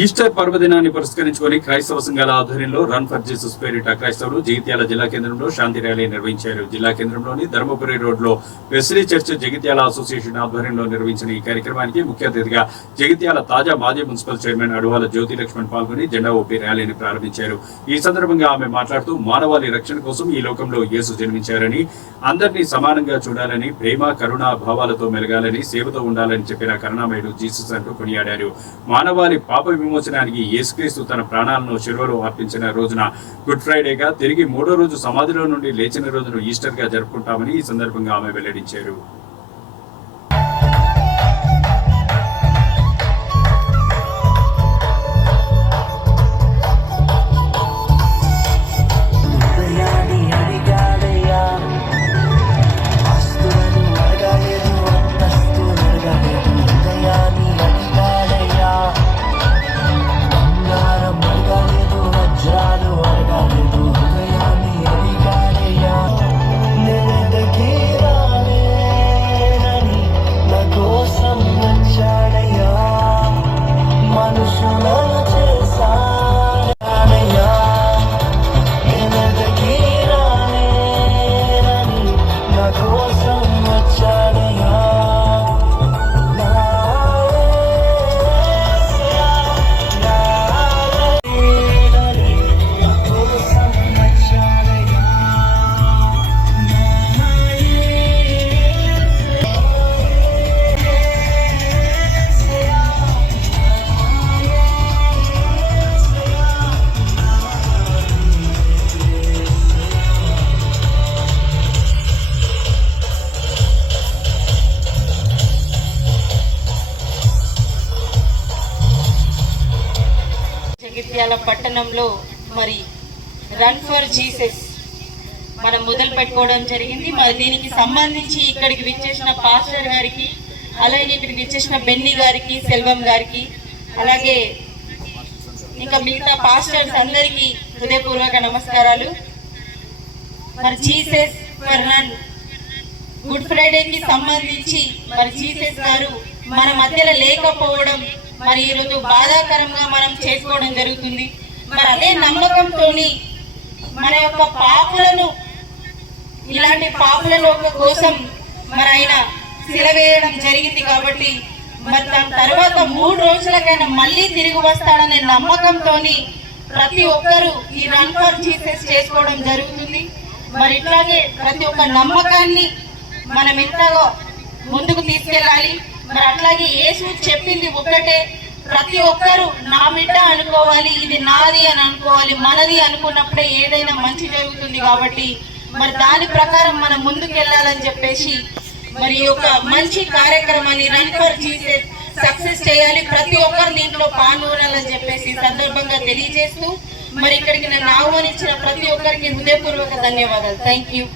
Easter పర్వదినాన్ని పురస్కరించుకొని క్రైస్తవ సంఘాల ఆధ్వర్యంలో రన్ ఫర్ జీసస్ పేరిట క్రైస్తవులు జగిత్యాల జిల్లా కేంద్రంలో శాంతి ర్యాలీ నిర్వహించారు. జిల్లా కేంద్రంలోని ధర్మపురి రోడ్లో వెస్లీ చర్చ్ జగిత్యాల అసోసియేషన్ ఆధ్వర్యంలో నిర్వహించిన ఈ కార్యక్రమానికి ముఖ్య అతిథిగా జగిత్యాల తాజా మాజీ మున్సిపల్ చైర్మన్ అడువాల జ్యోతి లక్ష్మణ్ పాల్గొని జెండా ఊపి ర్యాలీని ప్రారంభించారు. ఈ సందర్భంగా ఆమె మాట్లాడుతూ మానవాళి రక్షణ కోసం ఈ లోకంలో యేసు జన్మించారని, అందరినీ సమానంగా చూడాలని, ప్రేమ కరుణ భావాలతో మెలగాలని, సేవతో ఉండాలని చెప్పిన కరుణామయుడు జీసస్ అంటూ కొనియాడారు. మానవాళి పాప విమోచనానికి యేసుక్రీస్తు తన ప్రాణాలను శిలువలో అర్పించిన రోజున గుడ్ ఫ్రైడేగా, తిరిగి మూడో రోజు సమాధిలో నుండి లేచిన రోజును ఈస్టర్ గా జరుపుకుంటామని ఈ సందర్భంగా ఆమె వెల్లడించారు. జగిత్యాల పట్టణంలో మరి రన్ ఫర్ జీసస్ మనం మొదలు పెట్టుకోవడం జరిగింది. మరి దీనికి సంబంధించి ఇక్కడికి విచ్చేసిన పాస్టర్ గారికి, అలాగే ఇక్కడికి విచ్చేసిన బెన్నీ గారికి, సెల్వం గారికి, అలాగే ఇంకా మిగతా పాస్టర్స్ అందరికీ హృదయపూర్వక నమస్కారాలు. మరి జీసస్ ఫర్ రన్ గుడ్ ఫ్రైడేకి సంబంధించి మరి జీసస్ గారు మన మధ్యలో లేకపోవడం మరి ఈరోజు బాధాకరంగా మనం చేసుకోవడం జరుగుతుంది. మరి అదే నమ్మకంతో మన యొక్క పాపులను, ఇలాంటి పాపుల కోసం మరి ఆయన సిలవేయడం జరిగింది. కాబట్టి మరి దాని తర్వాత 3 రోజులకైనా మళ్ళీ తిరిగి వస్తాడనే నమ్మకంతో ప్రతి ఒక్కరూ ఈ రన్ ఫర్ జీసస్ చేసుకోవడం జరుగుతుంది. మరి ఇట్లాగే ప్రతి ఒక్క నమ్మకాన్ని మనం ఎంతగా ముందుకు తీసుకెళ్ళాలి. మరి అట్లాగే యేసు చెప్పింది ఒకటే, ప్రతి ఒక్కరు నా బిడ్డ అనుకోవాలి, ఇది నాది అని అనుకోవాలి. మనది అనుకున్నప్పుడే ఏదైనా మంచి జరుగుతుంది. కాబట్టి మరి దాని ప్రకారం మనం ముందుకు వెళ్ళాలని చెప్పేసి మరి ఒక మంచి కార్యక్రమాన్ని రన్ ఫర్ జీసస్ సక్సెస్ చేయాలి, ప్రతి ఒక్కరు దీంట్లో పాల్గొనాలని చెప్పేసి సందర్భంగా తెలియజేస్తూ మరి ఇక్కడికి నన్ను ఆహ్వానించిన ప్రతి ఒక్కరికి హృదయపూర్వక ధన్యవాదాలు. Thank you.